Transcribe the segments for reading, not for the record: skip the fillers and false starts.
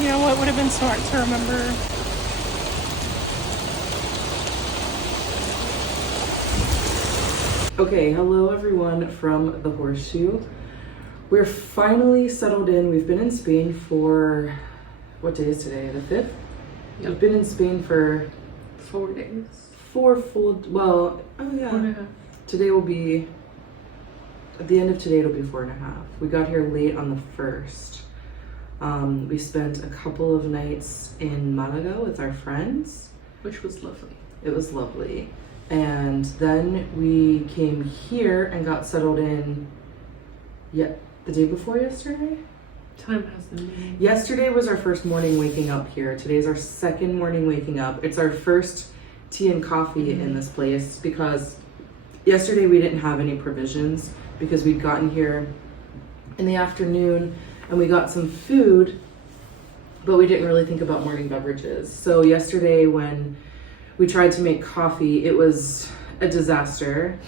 You know what would have been smart to remember? Okay, hello everyone from the Horseshoe. We're finally settled in. We've been in Spain for, what day is today? The 5th? Yep. We've been in Spain for 4 days. 4 full, well, oh yeah. 4.5. Today will be, at the end of today it'll be 4.5. We got here late on the 1st. We spent a couple of nights in Malaga with our friends. Which was lovely. It was lovely. And then we came here and got settled in the day before yesterday? Time has the meaning. Yesterday was our first morning waking up here. Today's our second morning waking up. It's our first tea and coffee in this place because yesterday we didn't have any provisions because we'd gotten here in the afternoon and we got some food, but we didn't really think about morning beverages. So yesterday when we tried to make coffee, it was a disaster.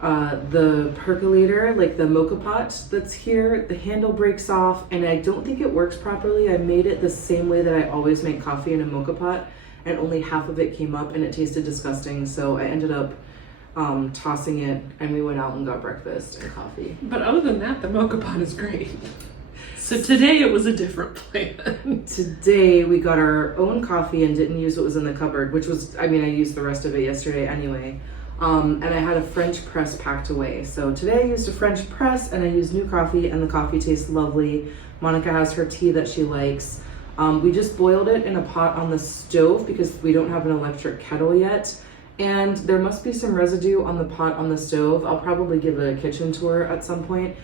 The percolator, like the mocha pot that's here, the handle breaks off and I don't think it works properly. I made it the same way that I always make coffee in a mocha pot and only half of it came up and it tasted disgusting. So I ended up tossing it and we went out and got breakfast and coffee. But other than that, the mocha pot is great. So today it was a different plan. Today we got our own coffee and didn't use what was in the cupboard, which was, I mean, I used the rest of it yesterday anyway. And I had a French press packed away. So today I used a French press and I used new coffee and the coffee tastes lovely. Monica has her tea that she likes. We just boiled it in a pot on the stove because we don't have an electric kettle yet. And there must be some residue on the pot on the stove. I'll probably give a kitchen tour at some point.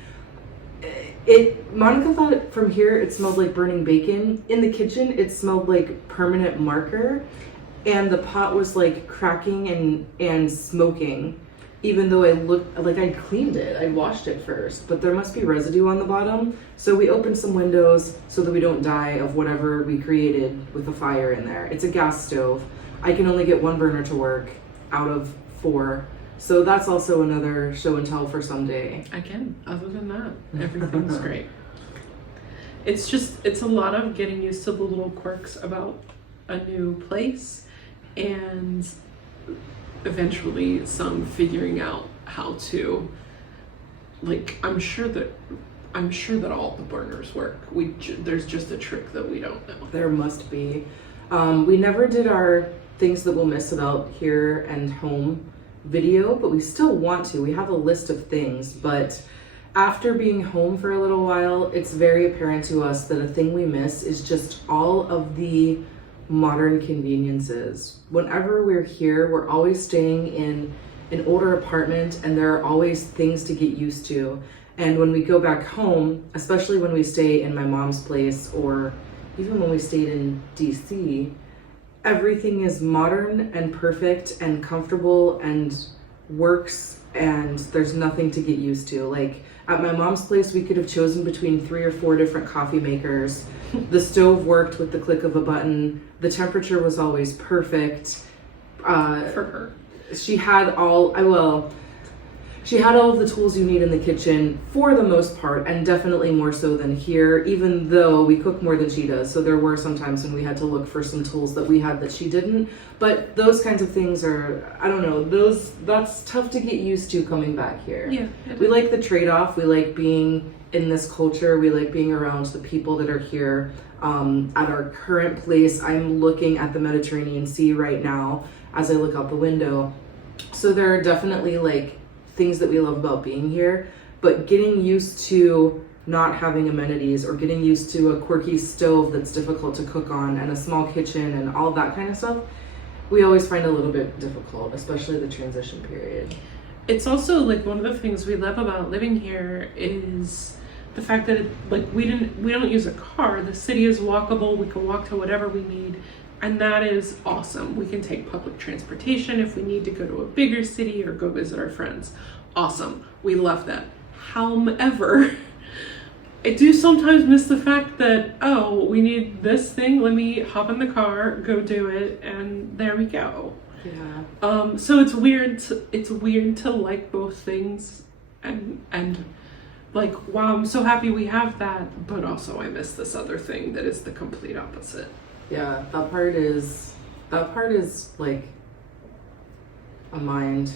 Monica thought from here it smelled like burning bacon. In the kitchen, it smelled like permanent marker. And the pot was like cracking and smoking, even though I looked like I cleaned it. I washed it first, but there must be residue on the bottom. So we opened some windows so that we don't die of whatever we created with the fire in there. It's a gas stove. I can only get one burner to work out of 4. So that's also another show and tell for someday. Again, other than that, everything's great. It's a lot of getting used to the little quirks about a new place and eventually some figuring out how to, like, I'm sure that all the burners work. There's just a trick that we don't know. There must be. We never did our things that we'll miss about here and home video, but we still want to. We have a list of things, but after being home for a little while, it's very apparent to us that a thing we miss is just all of the modern conveniences. Whenever we're here, we're always staying in an older apartment and there are always things to get used to. And when we go back home, especially when we stay in my mom's place or even when we stayed in DC, everything is modern and perfect and comfortable and works and there's nothing to get used to. Like at my mom's place, we could have chosen between 3 or 4 different coffee makers. The stove worked with the click of a button. The temperature was always perfect. For her. She had all of the tools you need in the kitchen for the most part, and definitely more so than here, even though we cook more than she does. So there were some times when we had to look for some tools that we had that she didn't. But those kinds of things are, I don't know, that's tough to get used to coming back here. Yeah. We like the trade-off. We like being in this culture. We like being around the people that are here. At our current place, I'm looking at the Mediterranean Sea right now as I look out the window. So there are definitely like things that we love about being here, but getting used to not having amenities or getting used to a quirky stove that's difficult to cook on and a small kitchen and all that kind of stuff, we always find a little bit difficult, especially the transition period. It's also like one of the things we love about living here is the fact that we don't use a car. The city is walkable. We can walk to whatever we need. And that is awesome. We can take public transportation if we need to go to a bigger city or go visit our friends. Awesome. We love that. However, I do sometimes miss the fact that, oh, we need this thing. Let me hop in the car, go do it, and there we go. Yeah. So it's weird to like both things and like, wow, I'm so happy we have that, but also I miss this other thing that is the complete opposite. Yeah, that part is like a mind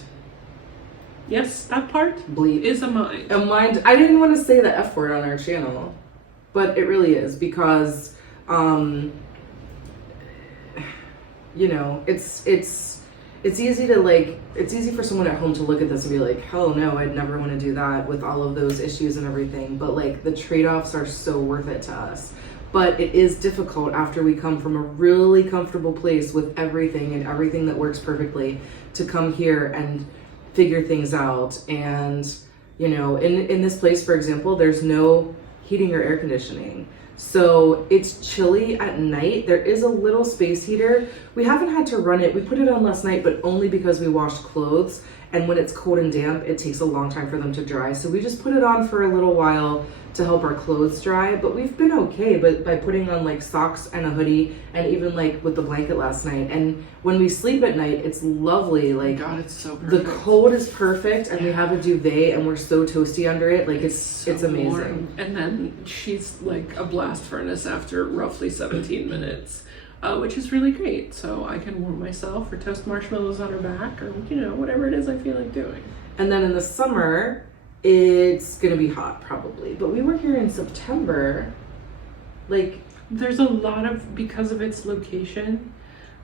Yes, that part bleep. is a mind. A mind. I didn't want to say the F word on our channel, but it really is because, you know, it's easy to like, it's easy for someone at home to look at this and be like, hell no, I'd never want to do that with all of those issues and everything. But like the trade-offs are so worth it to us. But it is difficult after we come from a really comfortable place with everything and everything that works perfectly to come here and figure things out. And, you know, in this place, for example, there's no heating or air conditioning. So it's chilly at night. There is a little space heater. We haven't had to run it. We put it on last night, but only because we washed clothes. And when it's cold and damp, it takes a long time for them to dry. So we just put it on for a little while to help our clothes dry. But we've been okay, but by putting on like socks and a hoodie and even like with the blanket last night. And when we sleep at night, it's lovely. Like, God, it's so perfect. the cold is perfect, and we have a duvet and we're so toasty under it. Like it's amazing. Warm. And then she's like a blast furnace after roughly 17 minutes. Which is really great. So I can warm myself or toast marshmallows on her back or, you know, whatever it is I feel like doing. And then in the summer, it's gonna be hot probably. But we were here in September. Like, there's a lot of, because of its location,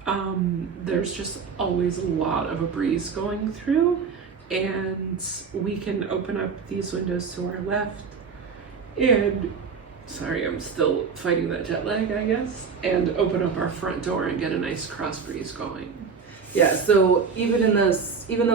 there's just always a lot of a breeze going through. And we can open up these windows to our left and sorry, I'm still fighting that jet lag, I guess, and open up our front door and get a nice cross breeze going. yeah, so even though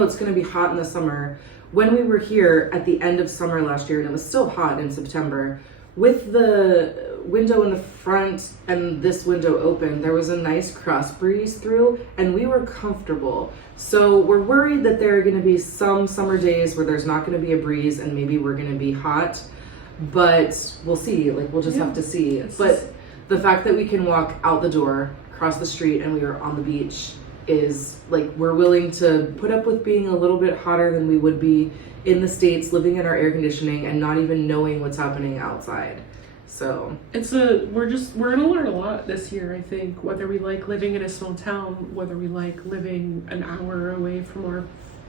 it's gonna be hot in the summer, when we were here at the end of summer last year, and it was still hot in September, with the window in the front and this window open, there was a nice cross breeze through, and we were comfortable. So we're worried that there are gonna be some summer days where there's not gonna be a breeze and maybe we're gonna be hot. But we'll see, like we'll just have to see. But the fact that we can walk out the door, cross the street, and we are on the beach is like, we're willing to put up with being a little bit hotter than we would be in the States, living in our air conditioning and not even knowing what's happening outside. So we're gonna learn a lot this year, I think, whether we like living in a small town, whether we like living an hour away from our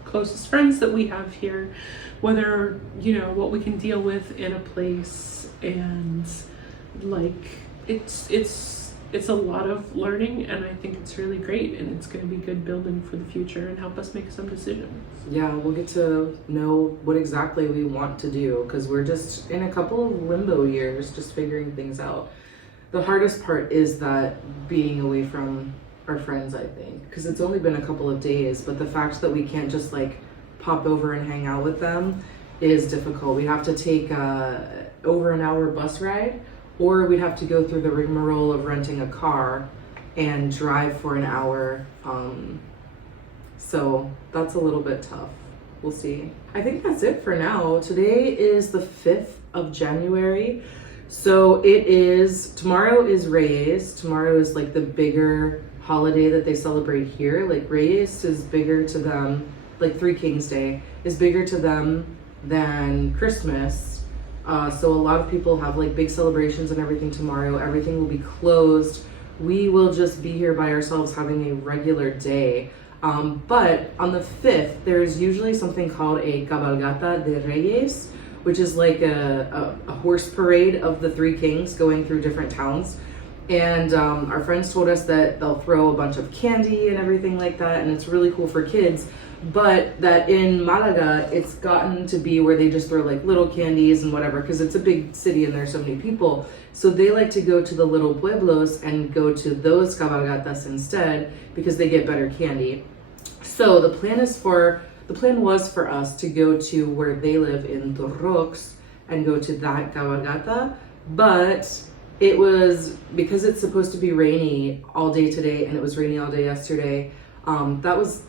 closest friends that we have here, whether, you know, what we can deal with in a place. And like it's a lot of learning, and I think it's really great, and it's going to be good building for the future and help us make some decisions. Yeah, we'll get to know what exactly we want to do, because we're just in a couple of limbo years just figuring things out. The hardest part is that being away from our friends, I think, because it's only been a couple of days, but the fact that we can't just like pop over and hang out with them is difficult. We have to take over an hour bus ride, or we'd have to go through the rigmarole of renting a car and drive for an hour. So that's a little bit tough. We'll see. I think that's it for now. Today is the 5th of January. So tomorrow is Reyes. Tomorrow is like the bigger holiday that they celebrate here. Like Reyes is bigger to them, like Three Kings Day is bigger to them than Christmas. So a lot of people have like big celebrations and everything tomorrow. Everything will be closed. We will just be here by ourselves having a regular day. But on the 5th, there is usually something called a cabalgata de Reyes, which is like a horse parade of the Three Kings going through different towns. And our friends told us that they'll throw a bunch of candy and everything like that, and it's really cool for kids. But that in Malaga, it's gotten to be where they just throw like little candies and whatever, because it's a big city and there's so many people. So they like to go to the little pueblos and go to those cabalgatas instead, because they get better candy. So the plan was for us to go to where they live in Torrox and go to that cabalgata, but it was, because it's supposed to be rainy all day today and it was rainy all day yesterday, that was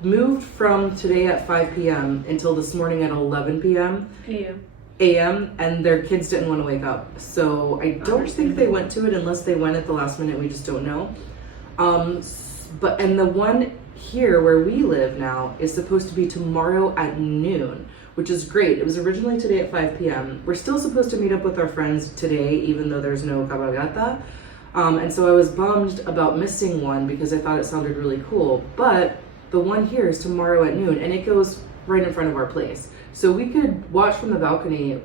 moved from today at 5 p.m. until this morning at 11 p.m. a.m. and their kids didn't want to wake up. So I don't think they went to it, unless they went at the last minute. We just don't know. And the one here where we live now is supposed to be tomorrow at noon, which is great. It was originally today at 5 p.m. We're still supposed to meet up with our friends today, even though there's no cabalgata. And so I was bummed about missing one because I thought it sounded really cool. But the one here is tomorrow at noon, and it goes right in front of our place. So we could watch from the balcony,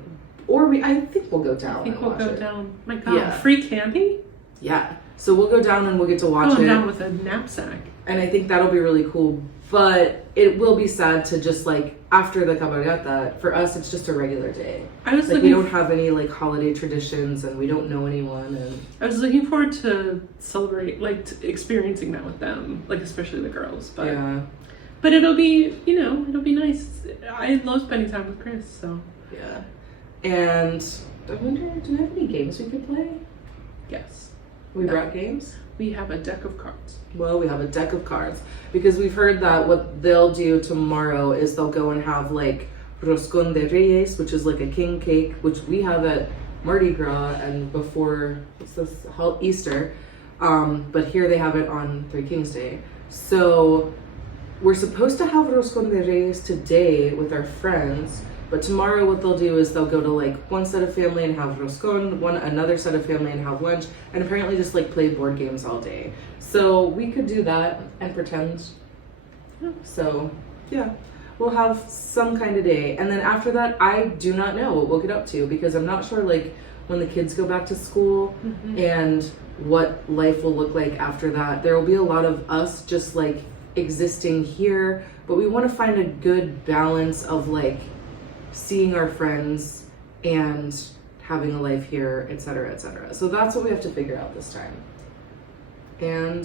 or I think we'll go down. I think we'll go it. down. My God, Yeah. free candy? Yeah. So we'll go down and we'll get to watch it. Down with a knapsack. And I think that'll be really cool. But it will be sad to just like after the cabalgata, for us it's just a regular day. I was like we don't have any like holiday traditions and we don't know anyone, and I was looking forward to celebrate, like experiencing that with them, like especially the girls. But yeah. But it'll be, it'll be nice. I love spending time with Chris, so. Yeah. And I wonder, do we have any games we could play? Yes. We brought games? We have a deck of cards. Well, we have a deck of cards because we've heard that what they'll do tomorrow is they'll go and have like roscon de reyes, which is like a king cake, which we have at Mardi Gras and before, what's this, Easter. But here they have it on Three Kings Day. So we're supposed to have roscon de reyes today with our friends, but tomorrow what they'll do is they'll go to like one set of family and have roscon, another set of family and have lunch, and apparently just like play board games all day. So we could do that and pretend. So yeah, we'll have some kind of day. And then after that, I do not know what we'll get up to because I'm not sure like when the kids go back to school and what life will look like after that. There will be a lot of us just like existing here, but we want to find a good balance of like seeing our friends and having a life here, etc., etc. So that's what we have to figure out this time. And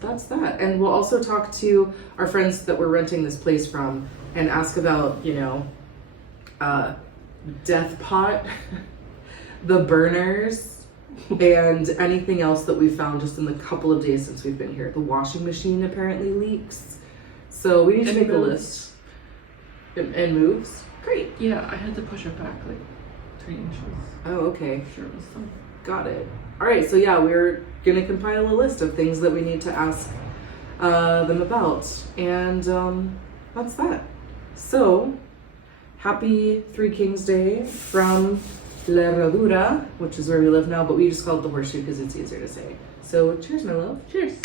that's that. And we'll also talk to our friends that we're renting this place from and ask about, death pot, the burners, and anything else that we found just in the couple of days since we've been here. The washing machine apparently leaks. So we need to make a list. And moves? Great. Yeah, I had to push it back like 3 inches. Oh, okay. I'm sure it was some. Got it. All right, so yeah, we're gonna compile a list of things that we need to ask them about, and that's that. So, happy Three Kings Day from Herradura, which is where we live now, but we just call it the Horseshoe because it's easier to say. So, cheers, my love. Cheers.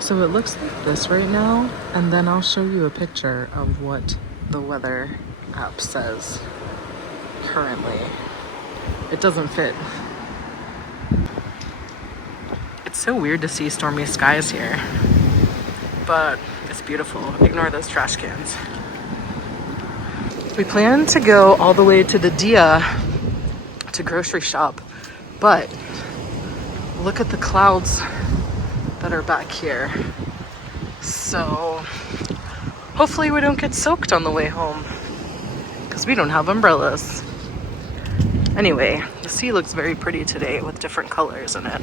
So it looks like this right now, and then I'll show you a picture of what the weather app says currently. It doesn't fit. It's so weird to see stormy skies here, but it's beautiful. Ignore those trash cans. We plan to go all the way to the Dia to grocery shop, but look at the clouds that are back here. So hopefully we don't get soaked on the way home because we don't have umbrellas. Anyway, the sea looks very pretty today with different colors in it.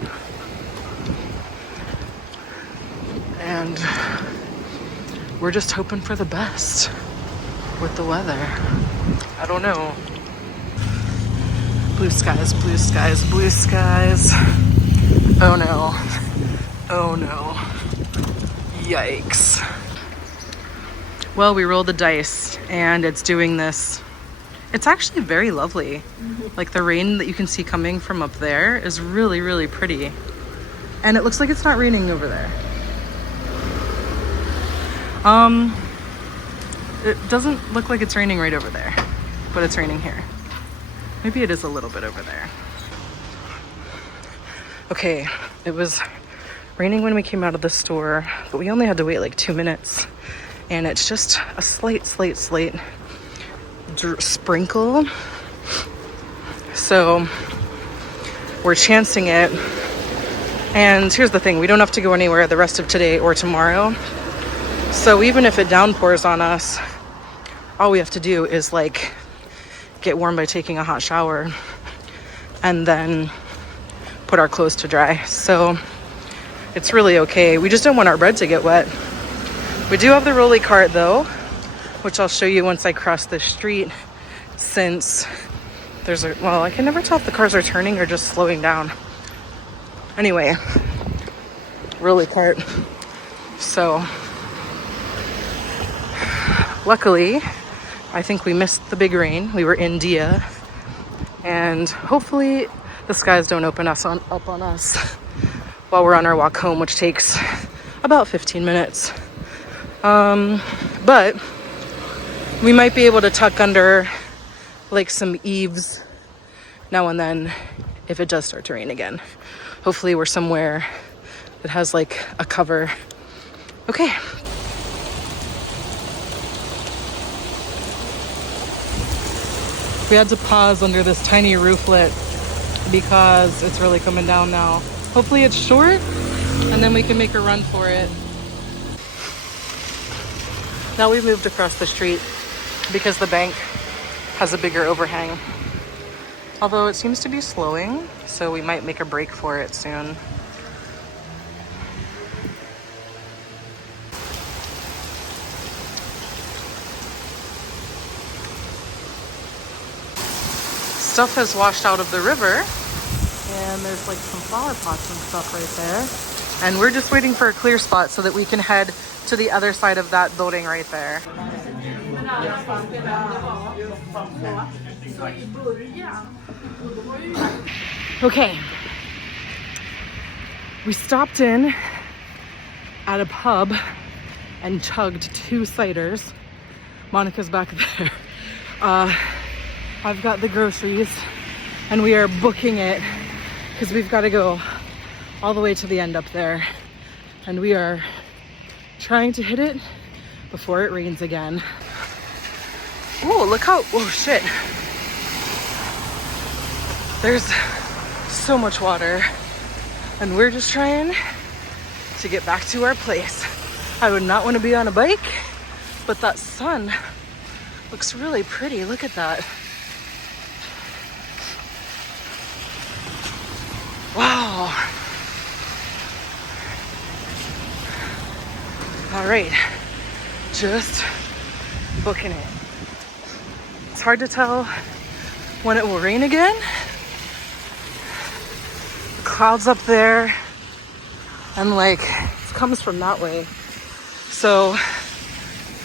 And we're just hoping for the best with the weather. I don't know. Blue skies, blue skies, blue skies. Oh no. Oh no. Yikes. Well, we rolled the dice and it's doing this. It's actually very lovely. Like the rain that you can see coming from up there is really, really pretty. And it looks like it's not raining over there. It doesn't look like it's raining right over there, but it's raining here. Maybe it is a little bit over there. Okay, it was raining when we came out of the store, but we only had to wait like 2 minutes. And it's just a slight sprinkle. So we're chancing it. And here's the thing, we don't have to go anywhere the rest of today or tomorrow. So even if it downpours on us, all we have to do is like get warm by taking a hot shower and then put our clothes to dry. So it's really okay. We just don't want our bread to get wet. We do have the rolly cart though, which I'll show you once I cross the street, since there's a, well, I can never tell if the cars are turning or just slowing down. Anyway, rolly cart. So luckily, I think we missed the big rain. We were in Dia, and hopefully the skies don't open up on us while we're on our walk home, which takes about 15 minutes. But we might be able to tuck under like some eaves now and then if it does start to rain again. Hopefully we're somewhere that has like a cover. Okay. We had to pause under this tiny rooflet because it's really coming down now. Hopefully it's short and then we can make a run for it. Now we've moved across the street because the bank has a bigger overhang. Although it seems to be slowing, so we might make a break for it soon. Stuff has washed out of the river, and there's like some flower pots and stuff right there. And we're just waiting for a clear spot so that we can head to the other side of that building right there. Okay. We stopped in at a pub and chugged 2 ciders. Monica's back there. I've got the groceries and we are booking it because we've got to go all the way to the end up there, and we are trying to hit it before it rains again. Oh, look how, oh shit. There's so much water and we're just trying to get back to our place. I would not want to be on a bike, but that sun looks really pretty. Look at that. Wow. All right, just booking it. It's hard to tell when it will rain again. The clouds up there and like it comes from that way. So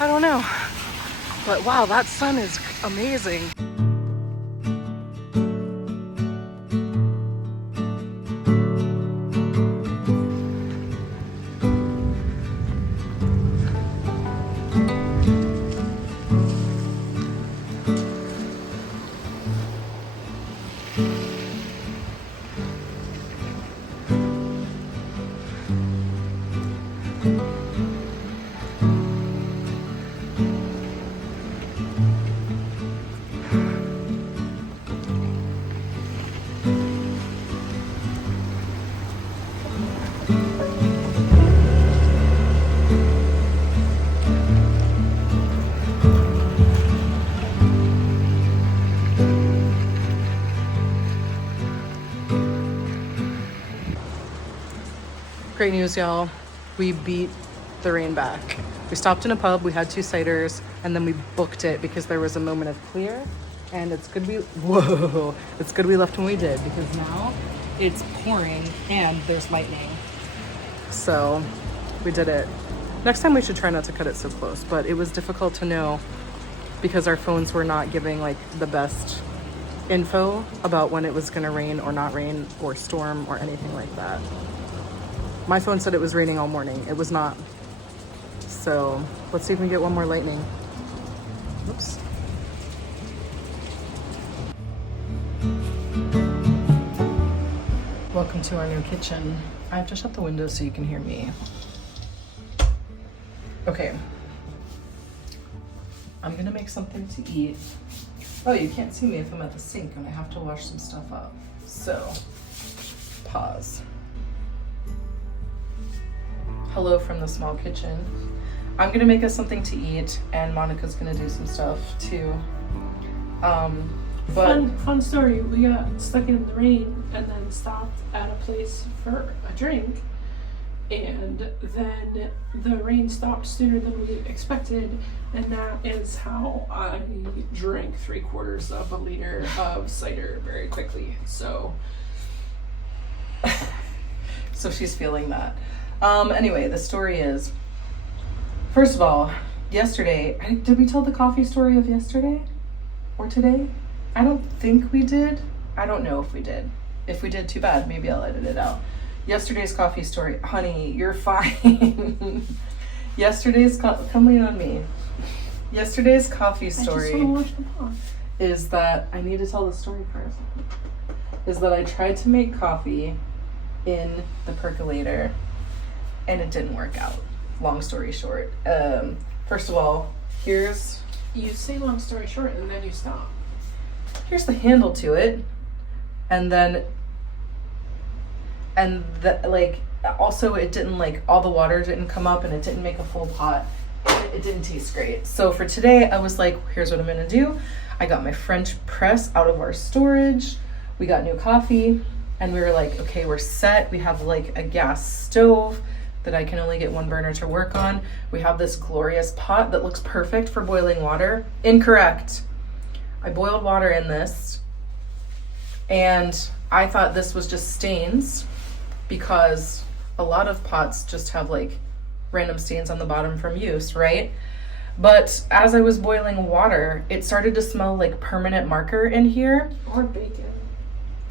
I don't know, but wow, that sun is amazing. Great news, y'all. We beat the rain back. We stopped in a pub, we had 2 ciders, and then we booked it because there was a moment of clear. And it's good it's good we left when we did, because now it's pouring and there's lightning. So we did it. Next time we should try not to cut it so close, but it was difficult to know because our phones were not giving like the best info about when it was gonna rain or not rain or storm or anything like that. My phone said it was raining all morning. It was not. So let's see if we can get one more lightning. Oops. Welcome to our new kitchen. I have to shut the window so you can hear me. Okay. I'm gonna make something to eat. Oh, you can't see me if I'm at the sink and I have to wash some stuff up. So, pause. Hello from the small kitchen. I'm gonna make us something to eat, and Monica's gonna do some stuff too. Fun story. We got stuck in the rain and then stopped at a place for a drink, and then the rain stopped sooner than we expected, and that is how I drank 3/4 of a liter of cider very quickly. So she's feeling that. Anyway, the story is First of all, yesterday, did we tell the coffee story of yesterday? Or today? I don't think we did. I don't know if we did. If we did, too bad. Maybe I'll edit it out. Yesterday's coffee story. Honey, you're fine. Come lean on me. Yesterday's coffee story I just want to watch the pod. is that, I need to tell the story first, is that I tried to make coffee in the percolator and it didn't work out. Long story short. First of all, You say long story short and then you stop. here's the handle to it. Also it didn't all the water didn't come up and it didn't make a full pot. It didn't taste great. So for today, I was like, here's what I'm gonna do. I got my French press out of our storage. We got new coffee and we were like, okay, we're set. We have a gas stove that I can only get one burner to work on. We have this glorious pot that looks perfect for boiling water. Incorrect. I boiled water in this and I thought this was just stains because a lot of pots just have random stains on the bottom from use, right? But as I was boiling water, it started to smell like permanent marker in here. Or bacon.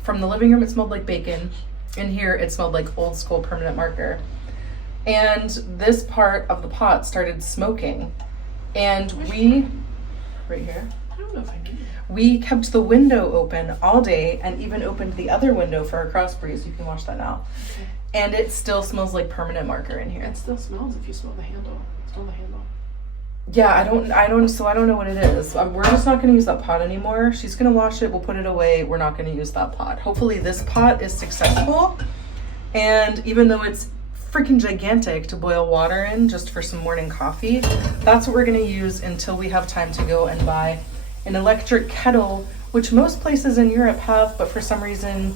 From the living room, it smelled like bacon. In here, it smelled like old school permanent marker. And this part of the pot started smoking. And right here, I don't know if I do. we kept the window open all day and even opened the other window for a cross breeze. You can watch that now. Okay. And it still smells like permanent marker in here. It still smells if you smell the handle. Smell the handle. Yeah, I don't know what it is. We're just not gonna use that pot anymore. She's gonna wash it, we'll put it away. We're not gonna use that pot. Hopefully this pot is successful. And even though it's freaking gigantic to boil water in just for some morning coffee, that's what we're gonna use until we have time to go and buy an electric kettle, which most places in Europe have, but for some reason,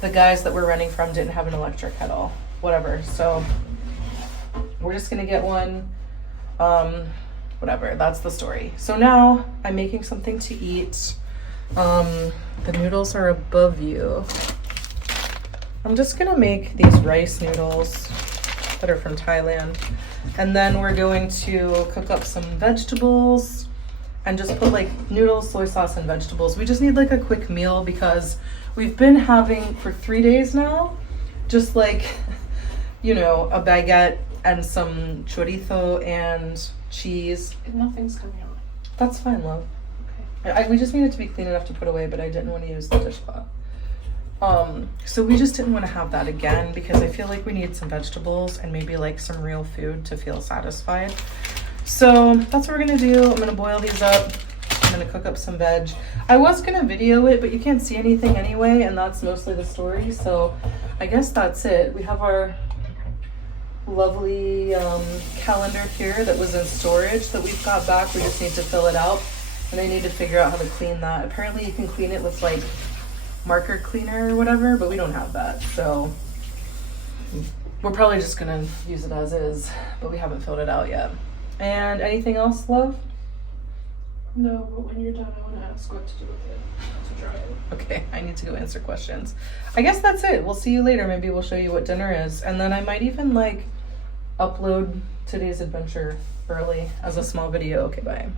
the guys that we're renting from didn't have an electric kettle. Whatever, so we're just gonna get one. Whatever, that's the story. So now I'm making something to eat. The noodles are above you. I'm just gonna make these rice noodles that are from Thailand. And then we're going to cook up some vegetables and just put noodles, soy sauce, and vegetables. We just need a quick meal because we've been having for 3 days now, just a baguette and some chorizo and cheese. Nothing's coming out. That's fine, love. Okay. We just need it to be clean enough to put away, but I didn't want to use the dishcloth. So we just didn't want to have that again because I feel like we need some vegetables and maybe some real food to feel satisfied. So that's what we're gonna do. I'm gonna boil these up. I'm gonna cook up some veg. I was gonna video it, but you can't see anything anyway, and that's mostly the story. So I guess that's it. We have our lovely calendar here that was in storage that we've got back. We just need to fill it out and I need to figure out how to clean that. Apparently you can clean it with marker cleaner or whatever, but we don't have that, so we're probably just gonna use it as is, but we haven't filled it out yet. And anything else, love? No, but when you're done, I want to ask what to do with it. To try it. Okay, I need to go answer questions. I guess that's it. We'll see you later. Maybe we'll show you what dinner is, and then I might even upload today's adventure early as a small video. Okay, bye.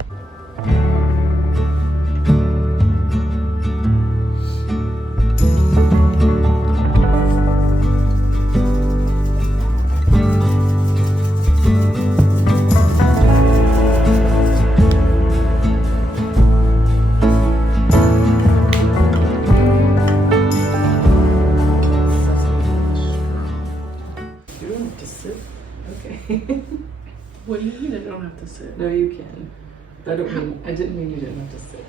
What do you mean I don't have to sit? No, you can. I didn't mean you didn't have to sit.